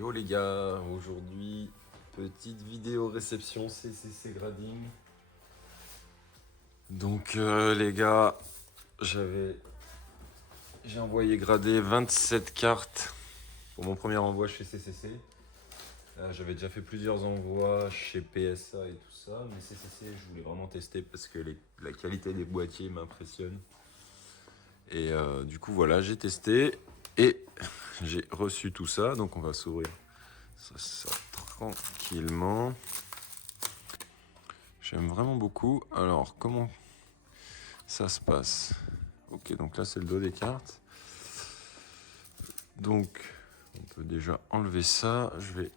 Yo les gars, aujourd'hui petite vidéo réception CCC Grading. Donc les gars, j'ai envoyé grader 27 cartes pour mon premier envoi chez CCC. J'avais déjà fait plusieurs envois chez PSA et tout ça, mais CCC je voulais vraiment tester parce que la qualité des boîtiers m'impressionne. Et du coup voilà, j'ai testé et j'ai reçu tout ça, donc on va s'ouvrir ça tranquillement. J'aime vraiment beaucoup. Alors, comment ça se passe? Ok, donc là, c'est le dos des cartes. Donc, on peut déjà enlever ça. Je vais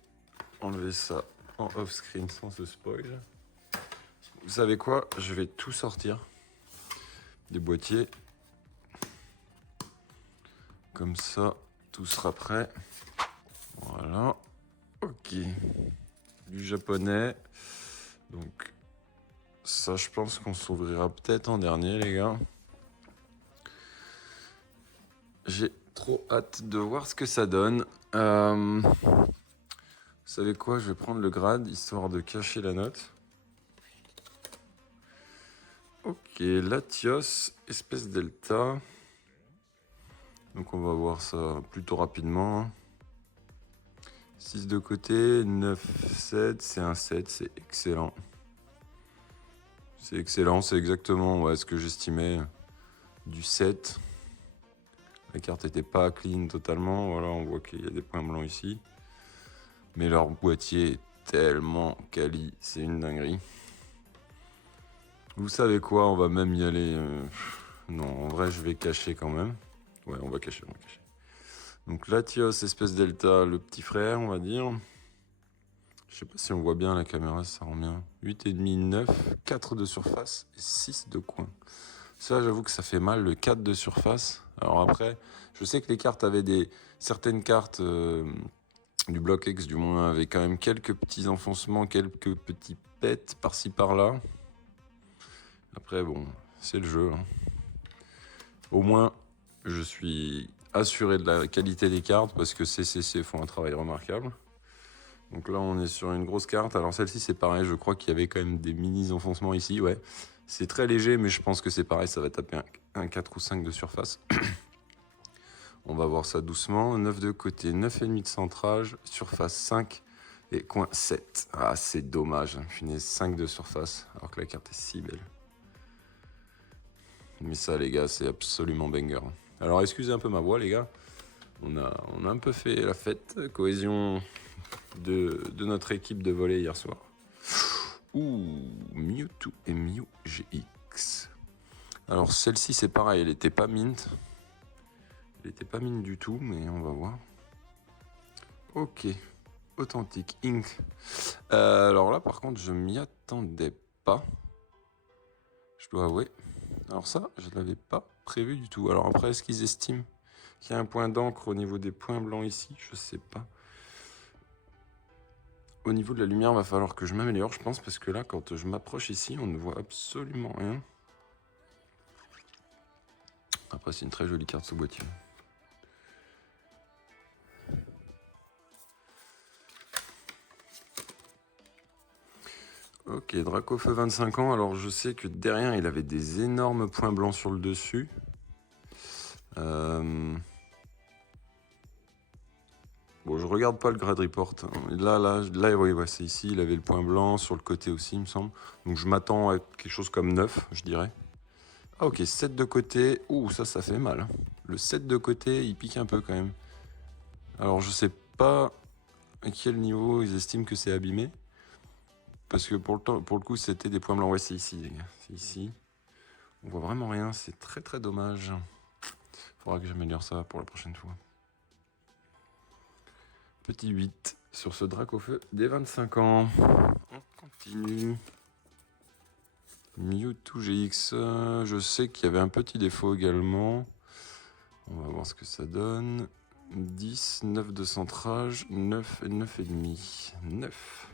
enlever ça en off-screen sans se spoil. Vous savez quoi? Je vais tout sortir des boîtiers. Comme ça, tout sera prêt. Voilà. Ok. Du japonais. Donc, ça, je pense qu'on s'ouvrira peut-être en dernier, les gars. J'ai trop hâte de voir ce que ça donne. Vous savez quoi? Je vais prendre le grade, histoire de cacher la note. Ok, Latios, espèce delta. Donc on va voir ça plutôt rapidement. 6 de côté, 9, 7, c'est un 7, c'est excellent. C'est excellent, c'est exactement ce que j'estimais du 7. La carte n'était pas clean totalement, voilà, on voit qu'il y a des points blancs ici. Mais leur boîtier est tellement quali, c'est une dinguerie. Vous savez quoi, on va même y aller... Non, en vrai, je vais cacher quand même. Ouais, on va cacher. Donc Latios, espèce delta, le petit frère, on va dire. Je sais pas si on voit bien la caméra, ça rend bien. 8,5, 9, 4 de surface et 6 de coin. Ça, j'avoue que ça fait mal, le 4 de surface. Alors après, je sais que les cartes avaient certaines cartes du bloc X, du moins, avaient quand même quelques petits enfoncements, quelques petits pets par-ci par-là. Après, bon, c'est le jeu. Hein. Au moins, je suis assuré de la qualité des cartes parce que CCC font un travail remarquable. Donc là, on est sur une grosse carte. Alors celle-ci, c'est pareil. Je crois qu'il y avait quand même des mini-enfoncements ici. Ouais, c'est très léger, mais je pense que c'est pareil. Ça va taper un 4 ou 5 de surface. On va voir ça doucement. 9 de côté, 9,5 de centrage, surface 5 et coin 7. Ah, c'est dommage. Finesse 5 de surface alors que la carte est si belle. Mais ça, les gars, c'est absolument banger. Alors, excusez un peu ma voix, les gars. On a un peu fait la fête, cohésion de notre équipe de volley hier soir. Ouh, Mewtwo et Mew GX. Alors, celle-ci, c'est pareil, elle était pas mint. Elle était pas mint du tout, mais on va voir. Ok, authentique, Ink. Alors là, par contre, je m'y attendais pas. Je dois avouer. Alors ça, je ne l'avais pas prévu du tout. Alors après, est-ce qu'ils estiment qu'il y a un point d'encre au niveau des points blancs ici? Je sais pas. Au niveau de la lumière, il va falloir que je m'améliore, je pense, parce que là, quand je m'approche ici, on ne voit absolument rien. Après, c'est une très jolie carte ce boîtier. Ok, Dracofeu 25 ans. Alors, je sais que derrière, il avait des énormes points blancs sur le dessus. Bon, je regarde pas le grade report. Là, oui, c'est ici. Il avait le point blanc sur le côté aussi, il me semble. Donc, je m'attends à quelque chose comme 9, je dirais. Ah, ok, 7 de côté. Ouh, ça fait mal. Hein. Le 7 de côté, il pique un peu quand même. Alors, je sais pas à quel niveau ils estiment que c'est abîmé. Parce que pour le coup, c'était des points blancs. Ouais, c'est ici, les gars. C'est ici. On voit vraiment rien. C'est très, très dommage. Faudra que j'améliore ça pour la prochaine fois. Petit 8 sur ce Dracofeu des 25 ans. On continue. Mewtwo GX, je sais qu'il y avait un petit défaut également. On va voir ce que ça donne. 10, 9 de centrage, 9 et 9,5. 9.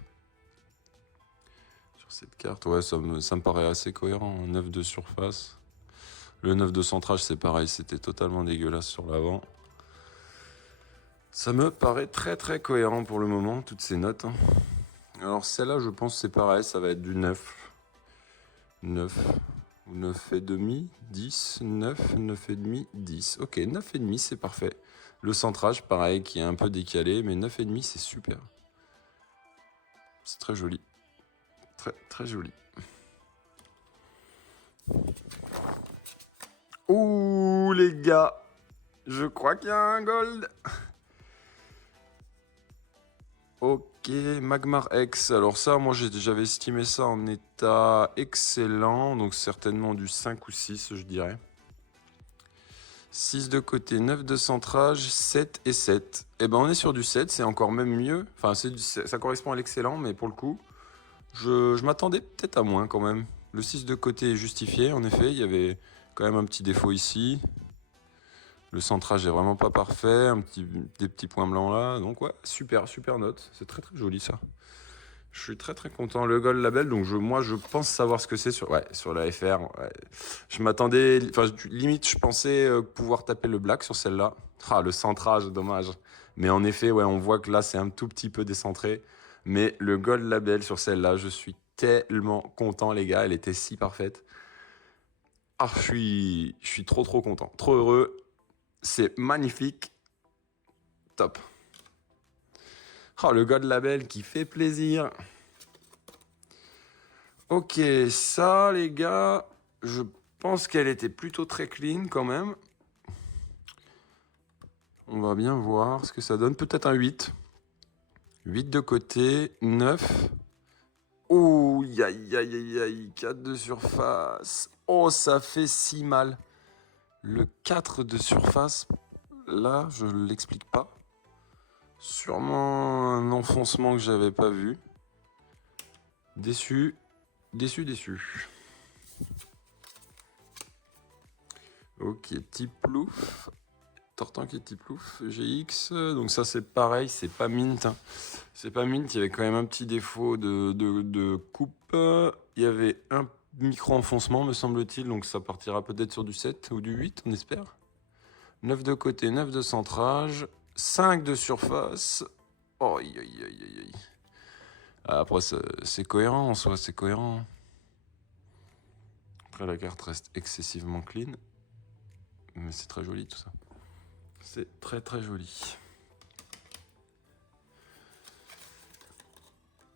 Sur cette carte, ouais, ça me paraît assez cohérent. 9 de surface. Le 9 de centrage, c'est pareil, c'était totalement dégueulasse sur l'avant. Ça me paraît très très cohérent pour le moment, toutes ces notes. Alors celle-là, je pense que c'est pareil, ça va être du 9. 9 ou 9,5, 10, 9, 9,5, 10. Ok, 9,5, c'est parfait. Le centrage, pareil, qui est un peu décalé, mais 9,5, c'est super. C'est très joli. Très très joli. Ouh, les gars, je crois qu'il y a un gold. Ok, Magmar X. Alors ça, moi j'avais estimé ça en état excellent, donc certainement du 5 ou 6, je dirais. 6 de côté, 9 de centrage, 7 et 7. Eh ben on est sur du 7, c'est encore même mieux. Enfin, ça correspond à l'excellent, mais pour le coup, je m'attendais peut-être à moins quand même. Le 6 de côté est justifié, en effet, il y avait quand même un petit défaut ici. Le centrage est vraiment pas parfait, des petits points blancs là. Donc ouais, super, super note. C'est très très joli ça. Je suis très très content. Le Gold Label, donc moi je pense savoir ce que c'est sur la FR. Ouais. Je m'attendais, enfin limite je pensais pouvoir taper le black sur celle-là. Ah, le centrage, dommage. Mais en effet, ouais, on voit que là c'est un tout petit peu décentré. Mais le Gold Label sur celle-là, je suis tellement content les gars, elle était si parfaite. Ah, je suis trop trop content, trop heureux. C'est magnifique. Top. Oh, le God Label qui fait plaisir. Ok, ça, les gars, je pense qu'elle était plutôt très clean quand même. On va bien voir ce que ça donne. Peut-être un 8. 8 de côté, 9. Ouh, aïe, aïe, aïe, aïe, 4 de surface. Oh, ça fait si mal. Le 4 de surface, là, je ne l'explique pas. Sûrement un enfoncement que j'avais pas vu. Déçu, déçu, déçu. Ok, petit plouf. Tortank et petit plouf, GX. Donc ça c'est pareil, c'est pas mint. Hein. C'est pas mint, il y avait quand même un petit défaut de coupe. Il y avait un micro-enfoncement me semble-t-il, donc ça partira peut-être sur du 7 ou du 8, on espère. 9 de côté, 9 de centrage, 5 de surface. Oh, aïe, aïe, aïe, aïe, aïe. Après, c'est cohérent en soi, c'est cohérent. Après, la carte reste excessivement clean. Mais c'est très joli tout ça. C'est très très joli.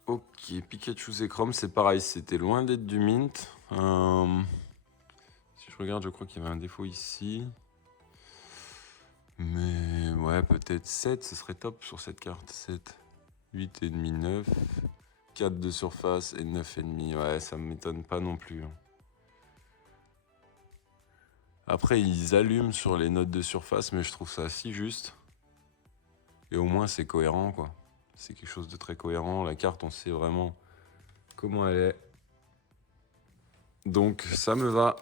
Ok, Pikachu et Chrome, c'est pareil, c'était loin d'être du mint. Si je regarde, je crois qu'il y avait un défaut ici. Mais ouais, peut-être 7, ce serait top sur cette carte. 7, 8,5, 9, 4 de surface et 9,5. Ouais, ça ne m'étonne pas non plus. Hein. Après, ils allument sur les notes de surface, mais je trouve ça si juste. Et au moins, c'est cohérent, quoi. C'est quelque chose de très cohérent. La carte, on sait vraiment comment elle est. Donc, ça me va.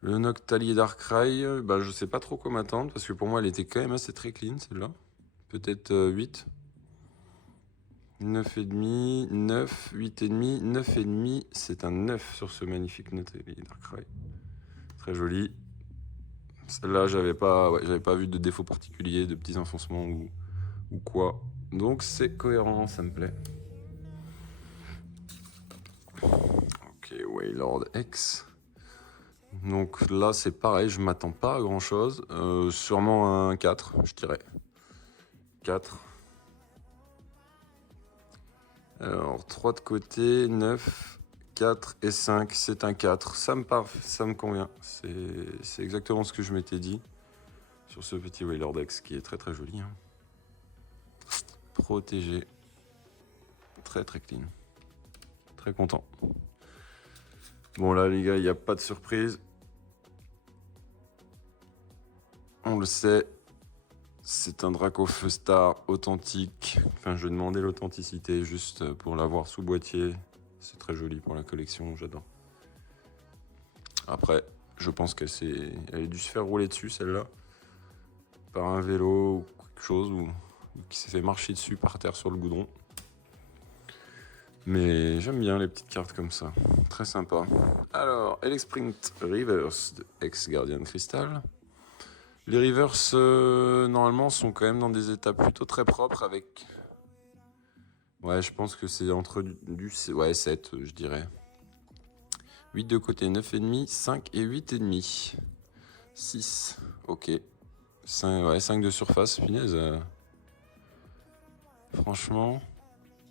Le Noctali Darkrai, bah, je sais pas trop quoi m'attendre, parce que pour moi, elle était quand même assez très clean, celle-là. Peut-être 8. 9,5, 9, 8,5, 9,5. C'est un 9 sur ce magnifique Noctali Darkrai. Très joli. Celle-là, j'avais pas vu de défaut particulier, de petits enfoncements ou quoi. Donc c'est cohérent, ça me plaît. Ok, Wailord X. Donc là, c'est pareil, je m'attends pas à grand chose. Sûrement un 4, je dirais. 4. Alors, 3 de côté, 9, 4 et 5, c'est un 4. Ça me convient. C'est exactement ce que je m'étais dit sur ce petit Wailord X qui est très très joli. Hein. Protégé. Très très clean. Très content. Bon là les gars, il n'y a pas de surprise. On le sait, c'est un Dracofeu Star authentique. Enfin, je demandais l'authenticité juste pour l'avoir sous boîtier. C'est très joli pour la collection, j'adore. Après, je pense elle a dû se faire rouler dessus celle-là. Par un vélo ou quelque chose, ou qui s'est fait marcher dessus par terre sur le goudron. Mais j'aime bien les petites cartes comme ça. Très sympa. Alors, Elexprint Reverse de ex-Guardian Crystal. Les reverse, normalement, sont quand même dans des états plutôt très propres avec... Ouais, je pense que c'est entre ouais, 7, je dirais. 8 de côté, 9,5, 5 et 8,5. 6, ok. 5, ouais, 5 de surface, punaise. Franchement...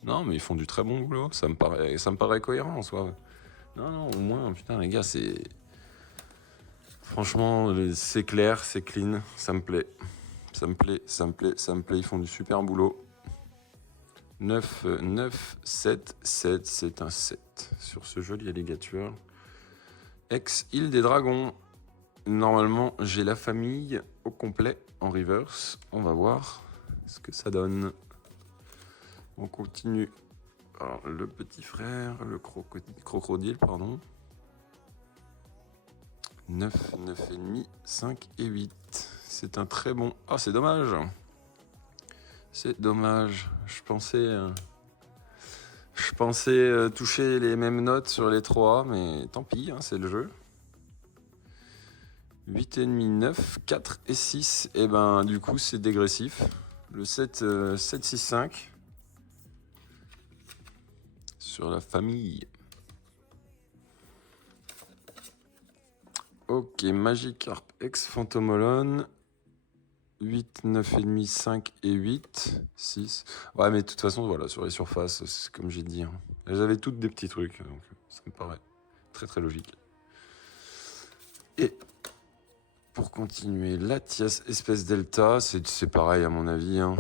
Non, mais ils font du très bon boulot. Ça me paraît cohérent en soi. Non, non, au moins, putain, les gars, c'est... Franchement, c'est clair, c'est clean, ça me plaît. Ça me plaît, ça me plaît, ça me plaît. Ils font du super boulot. 9, 9, 7, 7, c'est un 7 sur ce joli alligator. Ex-île des dragons. Normalement, j'ai la famille au complet en reverse. On va voir ce que ça donne. On continue. Alors, le petit frère, le crocodile, pardon. 9, 9,5, 5 et 8. C'est un très bon... Ah, c'est dommage. C'est dommage. Je pensais toucher les mêmes notes sur les 3, mais tant pis, hein, c'est le jeu. 8,5, 9, 4 et 6. Et ben, du coup, c'est dégressif. Le 7, 7, 6, 5. Sur la famille. Ok, Magikarp ex Phantomolon. 8, 9,5, 5 et 8, 6. Ouais, mais de toute façon, voilà, sur les surfaces, c'est comme j'ai dit. Hein. Elles avaient toutes des petits trucs, donc ça me paraît très très logique. Et pour continuer, Latias espèce delta, c'est pareil à mon avis. Hein.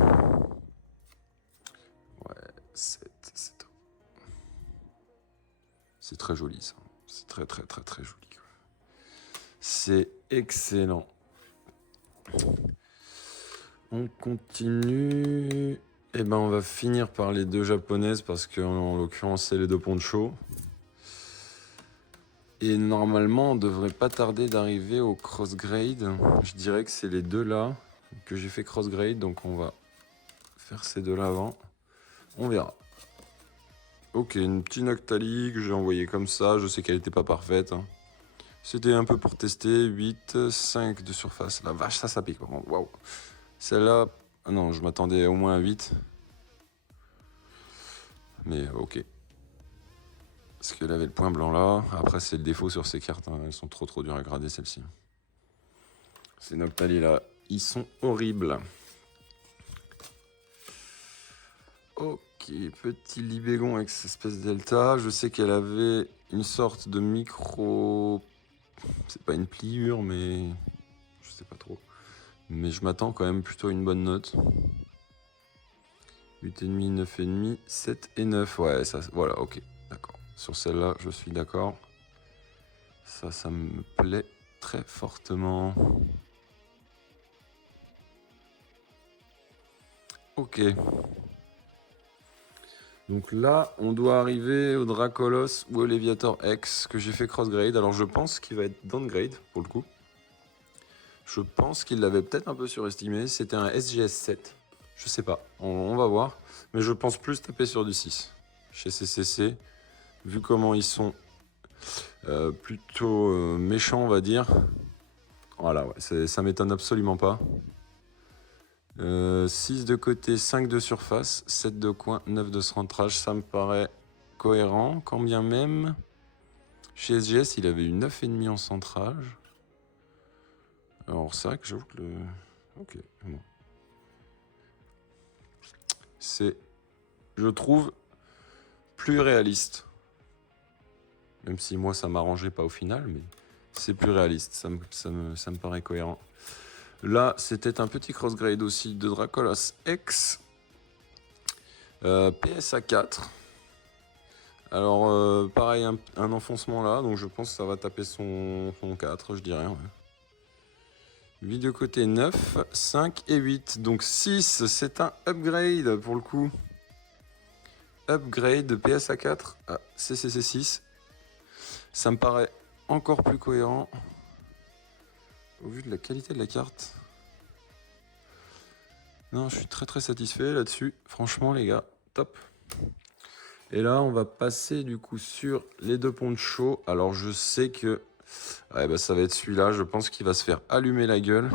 Ouais, 7, c'est top. C'est très joli ça. C'est très très très très joli. C'est excellent. On continue. Et ben on va finir par les deux japonaises parce que en l'occurrence c'est les deux ponchos. Et normalement on devrait pas tarder d'arriver au cross-grade. Je dirais que c'est les deux là que j'ai fait cross-grade, donc on va faire ces deux là avant. On verra. Ok, une petite Noctali que j'ai envoyée comme ça, je sais qu'elle n'était pas parfaite. Hein. C'était un peu pour tester, 8, 5 de surface. La vache, ça pique. Waouh. Celle-là, ah non, je m'attendais au moins à 8. Mais ok. Parce qu'elle avait le point blanc là. Après, c'est le défaut sur ces cartes. Hein. Elles sont trop dures à grader, celles-ci. Ces Noctali là, ils sont horribles. Ok, petit Libégon avec cette espèce delta. Je sais qu'elle avait une sorte de micro... C'est pas une pliure, mais... Je sais pas trop. Mais je m'attends quand même plutôt à une bonne note. 8,5, 9,5, 7 et 9. Ouais, ça, voilà, ok, d'accord. Sur celle-là, je suis d'accord. Ça me plaît très fortement. Ok. Donc là, on doit arriver au Dracolos ou au Léviator X que j'ai fait cross-grade. Alors je pense qu'il va être downgrade pour le coup. Je pense qu'il l'avait peut-être un peu surestimé. C'était un SGS 7. Je sais pas, on va voir. Mais je pense plus taper sur du 6. Chez CCC, vu comment ils sont plutôt méchants, on va dire. Voilà, ouais, ça m'étonne absolument pas. 6 de côté, 5 de surface, 7 de coin, 9 de centrage, ça me paraît cohérent. Quand bien même, chez SGS, il avait eu 9,5 en centrage. Alors c'est vrai que j'avoue que le... Ok, bon. C'est, je trouve, plus réaliste. Même si moi, ça m'arrangeait pas au final, mais c'est plus réaliste. Ça me paraît cohérent. Là, c'était un petit cross-grade aussi de Dracolos X. PSA 4. Alors, pareil, un enfoncement là, donc je pense que ça va taper son 4, je dirais. Ouais. 8 de côté, 9, 5 et 8. Donc 6, c'est un upgrade pour le coup. Upgrade de PSA 4 à CCC 6. Ça me paraît encore plus cohérent. Au vu de la qualité de la carte. Non, je suis très satisfait là-dessus. Franchement, les gars, top. Et là, on va passer du coup sur les deux ponchos. Alors, je sais que ouais, bah, ça va être celui-là. Je pense qu'il va se faire allumer la gueule.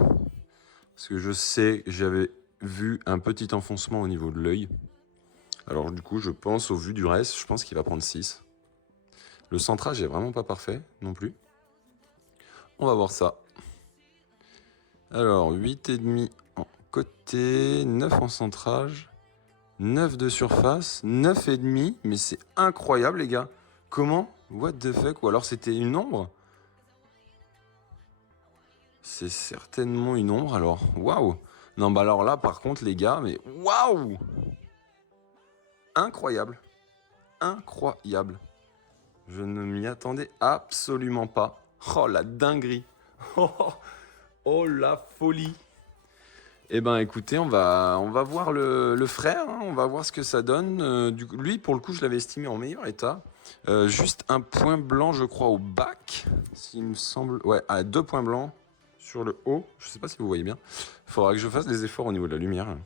Parce que je sais que j'avais vu un petit enfoncement au niveau de l'œil. Alors du coup, je pense, au vu du reste, je pense qu'il va prendre 6. Le centrage est vraiment pas parfait non plus. On va voir ça. Alors, 8,5 en côté, 9 en centrage, 9 de surface, 9,5. Mais c'est incroyable, les gars. Comment? What the fuck? Ou alors c'était une ombre? C'est certainement une ombre, alors. Waouh! Non, bah alors là, par contre, les gars, mais waouh! Incroyable. Incroyable. Je ne m'y attendais absolument pas. Oh, la dinguerie. Oh, la folie. Eh ben, écoutez, on va voir le frère, hein, on va voir ce que ça donne. Lui, pour le coup, je l'avais estimé en meilleur état. Juste un point blanc, je crois, au bac, s'il me semble. Ouais, 2 points blancs sur le haut. Je sais pas si vous voyez bien. Il faudra que je fasse des efforts au niveau de la lumière.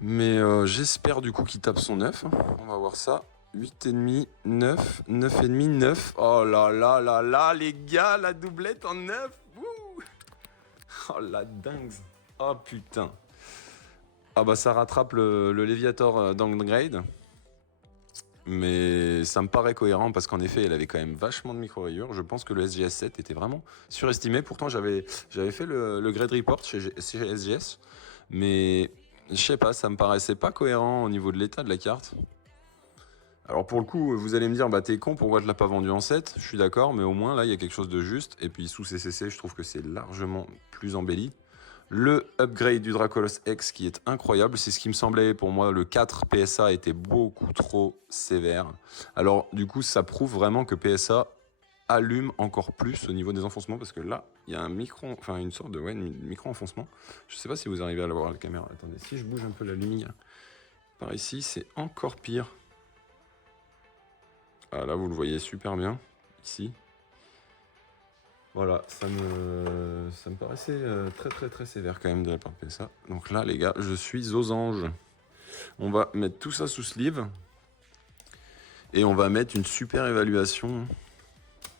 Mais j'espère du coup qu'il tape son 9. On va voir ça. 8,5, 9, 9,5, 9. Oh là là là là, les gars, la doublette en 9. Wouh! Oh la dingue. Oh putain. Ah bah ça rattrape le Léviator downgrade. Mais ça me paraît cohérent parce qu'en effet, elle avait quand même vachement de micro-rayures. Je pense que le SGS7 était vraiment surestimé. Pourtant, j'avais fait le grade report chez SGS. Mais je sais pas, ça me paraissait pas cohérent au niveau de l'état de la carte. Alors pour le coup, vous allez me dire, bah t'es con, pourquoi tu l'as pas vendu en 7? Je suis d'accord, mais au moins là, il y a quelque chose de juste. Et puis sous CCC, je trouve que c'est largement plus embelli. Le upgrade du Dracolos X qui est incroyable, c'est ce qui me semblait pour moi, le 4 PSA était beaucoup trop sévère. Alors du coup, ça prouve vraiment que PSA allume encore plus au niveau des enfoncements parce que là, il y a un une sorte de micro-enfoncement. Je sais pas si vous arrivez à le voir à la caméra. Attendez, si je bouge un peu la lumière par ici, c'est encore pire. Ah là, vous le voyez super bien, ici. Voilà, ça me paraissait très très très sévère quand même de la part de PSA. Donc là, les gars, je suis aux anges. On va mettre tout ça sous sleeve. Et on va mettre une super évaluation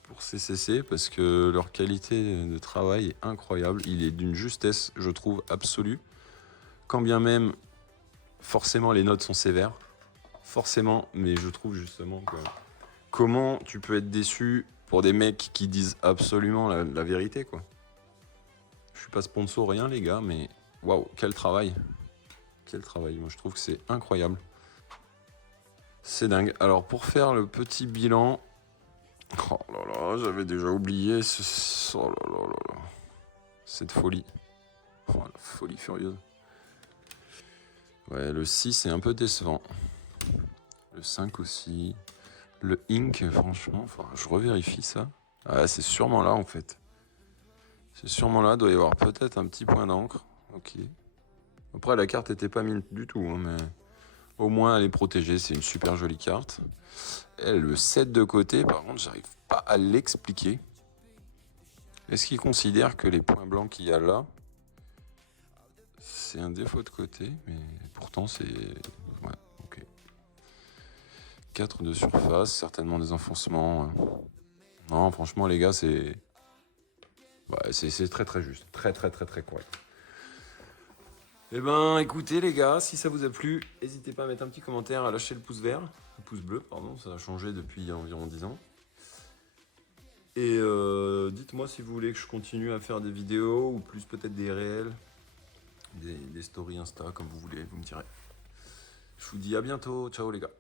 pour CCC parce que leur qualité de travail est incroyable. Il est d'une justesse, je trouve, absolue. Quand bien même, forcément, les notes sont sévères. Forcément, mais je trouve justement que... Comment tu peux être déçu pour des mecs qui disent absolument la vérité, quoi. Je suis pas sponsor, rien, les gars, mais waouh, quel travail. Quel travail. Moi, je trouve que c'est incroyable. C'est dingue. Alors, pour faire le petit bilan... Oh là là, j'avais déjà oublié oh là là là là. Cette folie. Oh, la folie furieuse. Ouais, le 6 est un peu décevant. Le 5 aussi. Le ink, franchement, je revérifie ça. Ah, c'est sûrement là, en fait. C'est sûrement là, doit y avoir peut-être un petit point d'encre. Ok. Après, la carte était pas mine du tout, hein, mais au moins elle est protégée, c'est une super jolie carte. Et le 7 de côté, par contre, j'arrive pas à l'expliquer. Est-ce qu'il considère que les points blancs qu'il y a là, c'est un défaut de côté, mais pourtant c'est... Ouais, ok. 4 de surface, certainement des enfoncements. Non, franchement, les gars, c'est... Ouais, c'est très très juste. Très très très très correct. Eh ben, écoutez les gars, si ça vous a plu, n'hésitez pas à mettre un petit commentaire, à lâcher le pouce vert, le pouce bleu, pardon, ça a changé depuis environ 10 ans. Et dites-moi si vous voulez que je continue à faire des vidéos, ou plus peut-être des réels, des stories Insta, comme vous voulez, vous me direz. Je vous dis à bientôt, ciao les gars.